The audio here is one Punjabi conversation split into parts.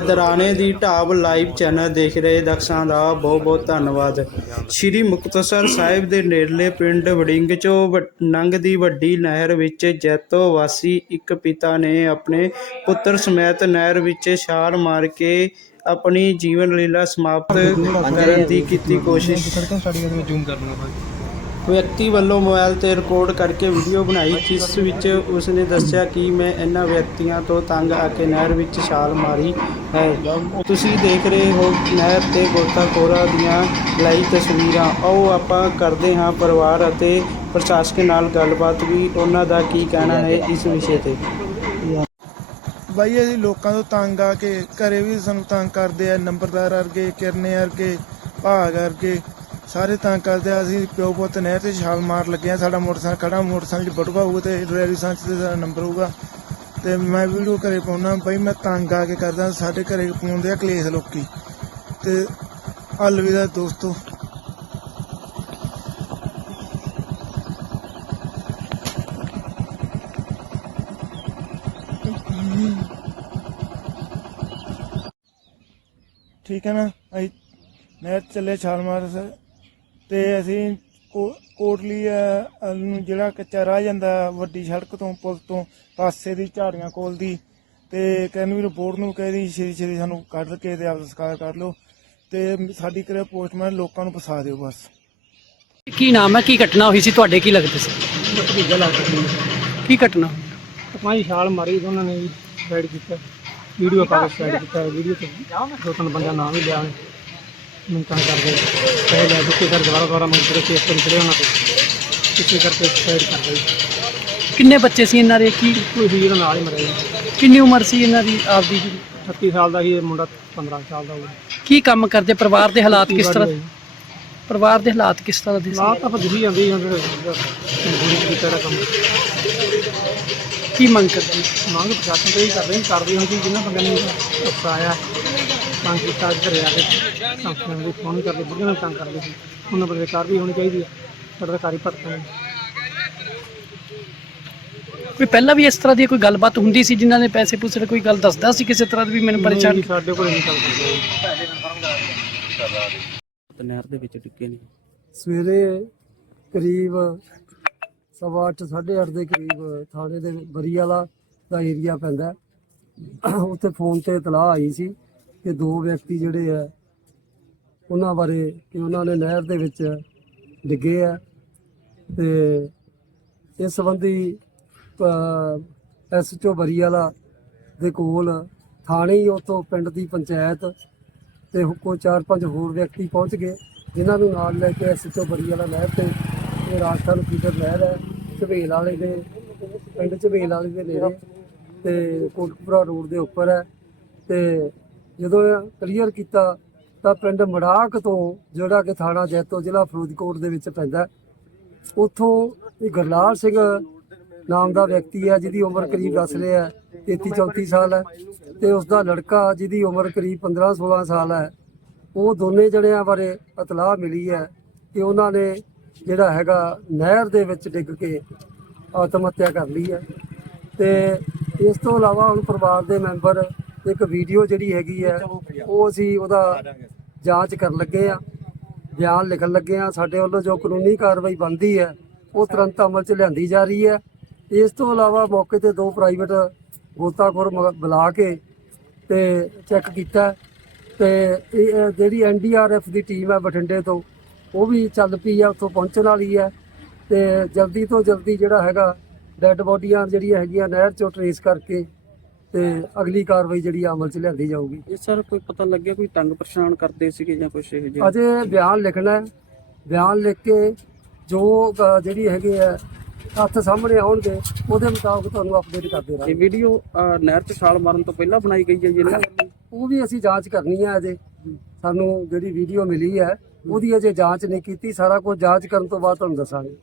ਖਦਰਾਣੇ ਦੀ ਢਾਬ ਲਾਈਵ ਚੈਨਲ ਦੇਖ ਰਹੇ ਦਰਸ਼ਕਾਂ ਦਾ ਬਹੁਤ ਬਹੁਤ ਧੰਨਵਾਦ। ਸ਼੍ਰੀ ਮੁਕਤਸਰ ਸਾਹਿਬ ਦੇ ਨੇੜਲੇ ਪਿੰਡ ਵੜਿੰਗ ਚੋਂ ਵ- ਲੰਘਦੀ ਵੱਡੀ ਨਹਿਰ ਵਿੱਚ ਜੈਤੋ ਵਾਸੀ ਇੱਕ ਪਿਤਾ ਨੇ ਆਪਣੇ ਪੁੱਤਰ ਸਮੇਤ ਨਹਿਰ ਵਿੱਚ ਛਾਲ ਮਾਰ ਕੇ ਆਪਣੀ ਜੀਵਨ ਲੀਲਾ ਸਮਾਪਤ ਕਰਨ ਦੀ ਕੀਤੀ ਕੋਸ਼ਿਸ਼। ਵਿਅਕਤੀ ਵੱਲੋਂ ਮੋਬਾਈਲ ਤੇ ਰਿਕਾਰਡ ਕਰਕੇ ਵੀਡੀਓ ਬਣਾਈ, ਜਿਸ ਵਿੱਚ ਉਸਨੇ ਦੱਸਿਆ ਕਿ ਮੈਂ ਇਹਨਾਂ ਵਿਅਕਤੀਆਂ ਤੋਂ ਤੰਗ ਆ ਕੇ ਨਹਿਰ ਵਿੱਚ ਛਾਲ ਮਾਰੀ ਹੈ। ਤੁਸੀਂ ਦੇਖ ਰਹੇ ਹੋ ਨਹਿਰ ਤੇ ਗੋਤਾਖੋਰਾਂ ਦੀਆਂ ਲਾਈਵ ਤਸਵੀਰਾਂ। ਆਓ ਆਪਾਂ ਕਰਦੇ ਹਾਂ ਪਰਿਵਾਰ ਅਤੇ ਪ੍ਰਸ਼ਾਸਕ ਨਾਲ ਗੱਲਬਾਤ ਵੀ। ਉਹਨਾਂ ਦਾ ਕੀ ਕਹਿਣਾ ਹੈ ਇਸ ਵਿਸ਼ੇ ਤੇ? ਬਾਈ ਅਸੀਂ ਲੋਕਾਂ ਤੋਂ ਤੰਗ ਆ ਕੇ ਘਰੇ ਵੀ ਸਾਨੂੰ ਤੰਗ ਕਰਦੇ ਆ, ਨੰਬਰਦਾਰ ਵਰਗੇ, ਕਿਰਨੇ ਵਰਗੇ, ਭਾਗ ਵਰਗੇ। ਸਾਰੇ ਤੰਗ ਕਰਦੇ ਆ, ਅਸੀਂ ਪਿਓ ਪੁੱਤ ਨਹਿਰ ਤੇ ਛਾਲ ਮਾਰ ਲੱਗੇ ਆ, ਸਾਡਾ ਮੋਟਰਸਾਈਕਲ ਖੜਾ, ਮੋਟਰਸਾਈਕਲ 'ਚ ਬਟੂਆ ਹੋਊਗਾ ਤੇ ਡਰਾਈਵਰੀ ਸਾਂਚ ਤੇ ਸਾਡਾ ਨੰਬਰ ਹੋਊਗਾ। ਤੇ ਮੈਂ ਵੀਡੀਓ ਘਰੇ ਪਾਉਣਾ ਬਈ ਮੈਂ ਤੰਗ ਆ ਕੇ ਕਰਦਾ, ਸਾਡੇ ਘਰੇ ਪਾਉਂਦੇ ਆ ਕਲੇਸ਼ ਲੋਕੀ। ਤੇ ਅਲਵਿਦਾ ਦੋਸਤੋ। ਠੀਕ ਹੈ ਨਾ? ਅਸੀਂ ਨਹਿਰ ਚੱਲੇ, ਛਾਲ ਮਾਰ ਸਰ ਤੇ ਅਸੀਂ ਕੋ- ਕੋਟਲੀ ਅ, ਨੂੰ ਜਿਹੜਾ ਕੱਚਾ ਰਾਹ ਜਾਂਦਾ ਵੱਡੀ ਸੜਕ ਤੋਂ ਪੁਲ ਤੋਂ ਪਾਸੇ ਦੀ ਝਾੜੀਆਂ ਕੋਲ ਦੀ ਤੇ ਕਹਿੰਦੇ ਵੀ ਰਿਪੋਰਟ ਨੂੰ ਕਹਿੰਦੀ ਛੇਤੀ ਛੇਤੀ ਸਾਨੂੰ ਕੱਢ ਕੇ ਤੇ ਆਪ ਸੰਸਕਾਰ ਕਰ ਲਓ ਤੇ ਸਾਡੀ ਕਰੇ ਪੋਸਟਮੈਨ ਲੋਕਾਂ ਨੂੰ ਫਸਾ ਦਿਓ ਬਸ। ਕੀ ਨਾਮ ਹੈ? ਕੀ ਘਟਨਾ ਹੋਈ ਸੀ? ਤੁਹਾਡੇ ਕੀ ਲੱਗਦੇ ਸੀ? ਭਤੀਜਾ ਲੱਗ ਗਈ ਕੀ ਘਟਨਾ? ਪੰਜ ਛਾਲ ਮਾਰੀ ਤੇ ਉਹਨਾਂ ਨੇ ਵੀ ਸਾਈਡ ਕੀਤਾ। ਵੀਡੀਓ ਪਾ ਕੇ ਸਾਈਡ ਕੀਤਾ ਵੀਡੀਓ ਤੇ। ਦੋ ਤਿੰਨ ਬੰਦਿਆਂ ਨਾਮ ਵੀ ਲਿਆ। ਮੈਂ ਤਾਂ ਕਰਦੇ ਪਹਿਲੇ ਲੈ ਦੁੱਕੇ ਕਰ ਦੁਬਾਰਾ ਦੁਬਾਰਾ ਮੰਗ ਕਰੇ ਕੇਸ ਕਰ ਚੜੇ ਉਹਨਾਂ ਤੇ ਕਿਸੇ ਕਰਕੇ ਸਾਈਡ ਕਰ ਗਈ ਕਿੰਨੇ ਬੱਚੇ ਸੀ ਇਹਨਾਂ ਦੇ? ਕੀ ਕੋਈ ਜਿਹੜਾ ਨਾਲ ਹੀ ਮਰਿਆ ਕਿੰਨੀ ਉਮਰ ਸੀ ਇਹਨਾਂ ਦੀ ਆਪਦੀ ਜੀ? 36 ਸਾਲ ਦਾ ਸੀ ਇਹ ਮੁੰਡਾ 15 ਸਾਲ ਦਾ ਹੋਊਗਾ। ਕੀ ਕੰਮ ਕਰਦੇ? ਪਰਿਵਾਰ ਦੇ ਹਾਲਾਤ ਕਿਸ ਤਰ੍ਹਾਂ? ਪਰਿਵਾਰ ਦੇ ਹਾਲਾਤ ਕਿਸ ਤਰ੍ਹਾਂ ਦੇ ਸੀ? ਲਾਤ ਤਾਂ ਦਿਖੀ ਜਾਂਦੀ ਹੁਣ ਜਿਹੜੇ ਕੀਤਾ ਦਾ ਕੰਮ। ਕੀ ਮੰਗ ਕਰਦੇ? ਮੰਗ ਪ੍ਰਸ਼ਾਸਨ ਤੋਂ ਹੀ ਕਰਦੇ ਹਾਂ ਕਰਦੇ ਹਾਂ ਕਿ ਜਿੰਨਾ ਬੰਦਿਆਂ ਨੂੰ। ਫਸਾਇਆ ਤਾਂ ਕੀਤਾ ਘਰੇ ਆ ਕੇ ਸੰਸਥਾਵਾਂ ਨੂੰ ਫੋਨ ਕਰਦੇ ਬੁੱਢਿਆਂ ਨੂੰ ਤੰਗ ਕਰਦੇ ਸੀ। ਉਹਨਾਂ ਬੰਦੇ ਕਾਰ ਵੀ ਹੋਣੀ ਚਾਹੀਦੀ ਹੈ ਸਰਕਾਰੀ ਭਰਤਾਂ ਕੋਈ ਪਹਿਲਾਂ ਵੀ ਇਸ ਤਰ੍ਹਾਂ ਦੀ ਕੋਈ ਗੱਲਬਾਤ ਹੁੰਦੀ ਸੀ ਜਿਨ੍ਹਾਂ ਨੇ ਪੈਸੇ ਪੂਸੇ ਕੋਈ ਗੱਲ ਦੱਸਦਾ ਸੀ ਕਿਸੇ ਤਰ੍ਹਾਂ ਦੀ ਵੀ ਮੈਨੂੰ ਪਰੇਸ਼ਾਨ ਸਾਡੇ ਕੋਲ ਨਹੀਂ ਚੱਲ ਸਕਦਾ ਨਹਿਰ ਦੇ ਵਿੱਚ ਡਿੱਗੇ ਨੇ। ਸਵੇਰੇ ਕਰੀਬ ਸਵਾ ਅੱਠ, ਸਾਢੇ ਅੱਠ ਦੇ ਕਰੀਬ ਥਾਣੇ ਦੇ ਬਰੀ ਵਾਲਾ ਦਾ ਏਰੀਆ ਪੈਂਦਾ। ਉੱਥੇ ਫੋਨ ਤੇ ਇਤਲਾਹ ਆਈ ਸੀ। ਕਿ ਦੋ ਵਿਅਕਤੀ ਜਿਹੜੇ ਆ, ਉਹਨਾਂ ਬਾਰੇ ਕਿ ਉਹਨਾਂ ਨੇ ਨਹਿਰ ਦੇ ਵਿੱਚ ਡਿੱਗੇ ਆ ਤੇ ਇਸ ਸੰਬੰਧੀ ਐਸਐਚਓ ਬਰੀ ਦੇ ਕੋਲ ਥਾਣੇ ਹੀ ਉਤੋਂ ਪਿੰਡ ਦੀ ਪੰਚਾਇਤ ਤੇ ਕੋ ਚਾਰ ਪੰਜ ਹੋਰ ਵਿਅਕਤੀ ਪਹੁੰਚ ਗਏ, ਜਿਨ੍ਹਾਂ ਨੂੰ ਨਾਲ ਲੈ ਕੇ ਐਸਐਚਓ ਬਰੀ ਵਾਲਾ ਨਹਿਰ ਤੇ ਇਹ ਰਾਜਸਥਾਨ ਫੀਡਰ ਨਹਿਰ ਹੈ, ਝਵੇਲ ਵਾਲੇ ਦੇ, ਪਿੰਡ ਝਵੇਲ ਵਾਲੇ ਦੇ ਨੇੜੇ ਤੇ ਕੋਟਕਪੁਰਾ ਰੋਡ ਦੇ ਉੱਪਰ ਹੈ ਤੇ ਜਦੋਂ ਕਲੀਅਰ ਕੀਤਾ, ਤਾਂ ਪਿੰਡ ਮੜਾਕ ਤੋਂ ਜਿਹੜਾ ਕਿ ਥਾਣਾ ਜੈਤੋ ਜ਼ਿਲ੍ਹਾ ਫਿਰੋਜ਼ਕੋਟ ਦੇ ਵਿੱਚ ਪੈਂਦਾ ਉੱਥੋਂ ਇਹ ਗਰਲਾਲ ਸਿੰਘ ਨਾਮ ਦਾ ਵਿਅਕਤੀ ਹੈ, ਜਿਹਦੀ ਉਮਰ ਕਰੀਬ ਦੱਸ ਰਿਹਾ ਹੈ 33 34 ਸਾਲ ਹੈ ਤੇ ਉਸ ਦਾ ਲੜਕਾ ਜਿਹਦੀ ਉਮਰ ਕਰੀਬ 15 16 ਸਾਲ ਹੈ। ਉਹ ਦੋਨੇ ਜਣਿਆਂ ਬਾਰੇ ਇਤਲਾਹ ਮਿਲੀ ਹੈ ਕਿ ਉਹਨਾਂ ਨੇ ਜਿਹੜਾ ਹੈਗਾ ਨਹਿਰ ਦੇ ਵਿੱਚ ਡਿੱਗ ਕੇ ਆਤਮ ਹੱਤਿਆ ਕਰ ਲਈ ਹੈ ਤੇ ਇਸ ਤੋਂ ਇਲਾਵਾ ਹੁਣ ਪਰਿਵਾਰ ਦੇ ਮੈਂਬਰ ਇੱਕ ਵੀਡੀਓ ਜਿਹੜੀ ਹੈਗੀ ਹੈ ਉਹ ਅਸੀਂ ਉਹਦਾ ਜਾਂਚ ਕਰਨ ਲੱਗੇ ਆ ਬਿਆਨ ਲਿਖਣ ਲੱਗੇ ਆ ਸਾਡੇ ਵੱਲੋਂ ਜੋ ਕਾਨੂੰਨੀ ਕਾਰਵਾਈ ਬਣਦੀ ਹੈ ਉਹ ਤੁਰੰਤ ਅਮਲ 'ਚ ਲਿਆਂਦੀ ਜਾ ਰਹੀ ਹੈ ਇਸ ਤੋਂ ਇਲਾਵਾ ਮੌਕੇ ਤੇ ਦੋ ਪ੍ਰਾਈਵੇਟ ਗੋਤਾਖੋਰ ਬੁਲਾ ਕੇ ਤੇ ਚੈੱਕ ਕੀਤਾ। ਤੇ ਇਹ ਜਿਹੜੀ ਐਨਡੀਆਰਐਫ ਦੀ ਟੀਮ ਹੈ ਬਠਿੰਡੇ ਤੋਂ ਉਹ ਵੀ ਚੱਲ ਪਈ ਆ ਉੱਥੋਂ ਪਹੁੰਚਣ ਵਾਲੀ ਹੈ ਤੇ ਜਲਦੀ ਤੋਂ ਜਲਦੀ ਜਿਹੜਾ ਹੈਗਾ ਡੈੱਡ ਬੋਡੀਆਂ ਜਿਹੜੀਆਂ ਹੈਗੀਆਂ ਨਹਿਰ ਚੋਂ ਟਰੇਸ ਕਰਕੇ ਤੇ ਅਗਲੀ ਕਾਰਵਾਈ ਜਿਹੜੀ ਆ ਅਮਲ 'ਚ ਲਿਆਂਦੀ ਜਾਊਗੀ। ਇਹ ਸਰ ਕੋਈ ਪਤਾ ਲੱਗਿਆ ਕੋਈ ਤੰਗ ਪਰੇਸ਼ਾਨ ਕਰਦੇ ਸੀਗੇ ਜਾਂ ਕੁਛ ਇਹ ਜਿਹਾ? ਅਜੇ ਬਿਆਨ ਲਿਖਣਾ ਹੈ। ਬਿਆਨ ਲਿਖ ਕੇ ਜੋ ਅ, ਜਿਹੜੀ ਹੈਗੇ ਆ ਹੱਥ ਸਾਹਮਣੇ ਆਉਣਗੇ ਉਹਦੇ ਮੁਤਾਬਕ ਤੁਹਾਨੂੰ ਅਪਡੇਟ ਕਰਦੇ ਇਹ ਰਹਾਂਗੇ ਵੀਡੀਓ ਨਹਿਰ 'ਚ ਛਾਲ ਮਾਰਨ ਤੋਂ ਪਹਿਲਾਂ ਬਣਾਈ ਗਈ ਹੈ ਜੀ ਇਹਨਾਂ ਵੱਲੋਂ? ਉਹ ਵੀ ਅਸੀਂ ਜਾਂਚ ਕਰਨੀ ਹੈ ਅਜੇ। ਸਾਨੂੰ ਜਿਹੜੀ ਵੀਡੀਓ ਮਿਲੀ ਹੈ ਉਹਦੀ ਅਜੇ ਜਾਂਚ ਨਹੀਂ ਕੀਤੀ। ਸਾਰਾ ਕੁਝ ਜਾਂਚ ਕਰਨ ਤੋਂ ਬਾਅਦ ਤੁਹਾਨੂੰ ਦੱਸਾਂਗੇ।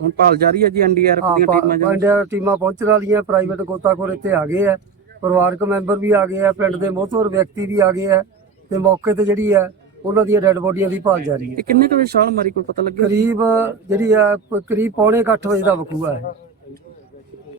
ਹੁਣ ਭਾਲ ਜਾਰੀ ਹੈ ਜੀ ਐਨਡੀਆਰਐਫ ਦੀਆਂ ਟੀਮਾਂ ਜੀ ਪੰਡਿਆ ਟੀਮਾਂ ਪਹੁੰਚਣ ਵਾਲੀਆਂ ਪ੍ਰਾਈਵੇਟ ਗੋਤਾਖੋਰ ਇੱਥੇ ਆ ਗਏ ਆ ਪਰਿਵਾਰਕ ਮੈਂਬਰ ਵੀ ਆ ਗਏ ਆ ਪਿੰਡ ਦੇ ਮੋਹਤਵਰ ਵਿਅਕਤੀ ਵੀ ਆ ਗਏ ਆ ਤੇ ਮੌਕੇ ਤੇ ਜਿਹੜੀ ਆ ਉਹਨਾਂ ਦੀਆਂ ਡੈੱਡ ਬੋਡੀਆਂ ਦੀ ਭਾਲ ਜਾਰੀ ਹੈ ਇਹ ਕਿੰਨੇ ਕੁ ਵਜੇ ਛਾਲ ਮਾਰੀ ਕੋਈ ਪਤਾ ਲੱਗਿਆ? ਕਰੀਬ ਜਿਹੜੀ ਆ ਪ- ਕਰੀਬ ਪੌਣੇ ਕੁ ਅੱਠ ਵਜੇ ਦਾ ਵਕੂਆ ਹੈ।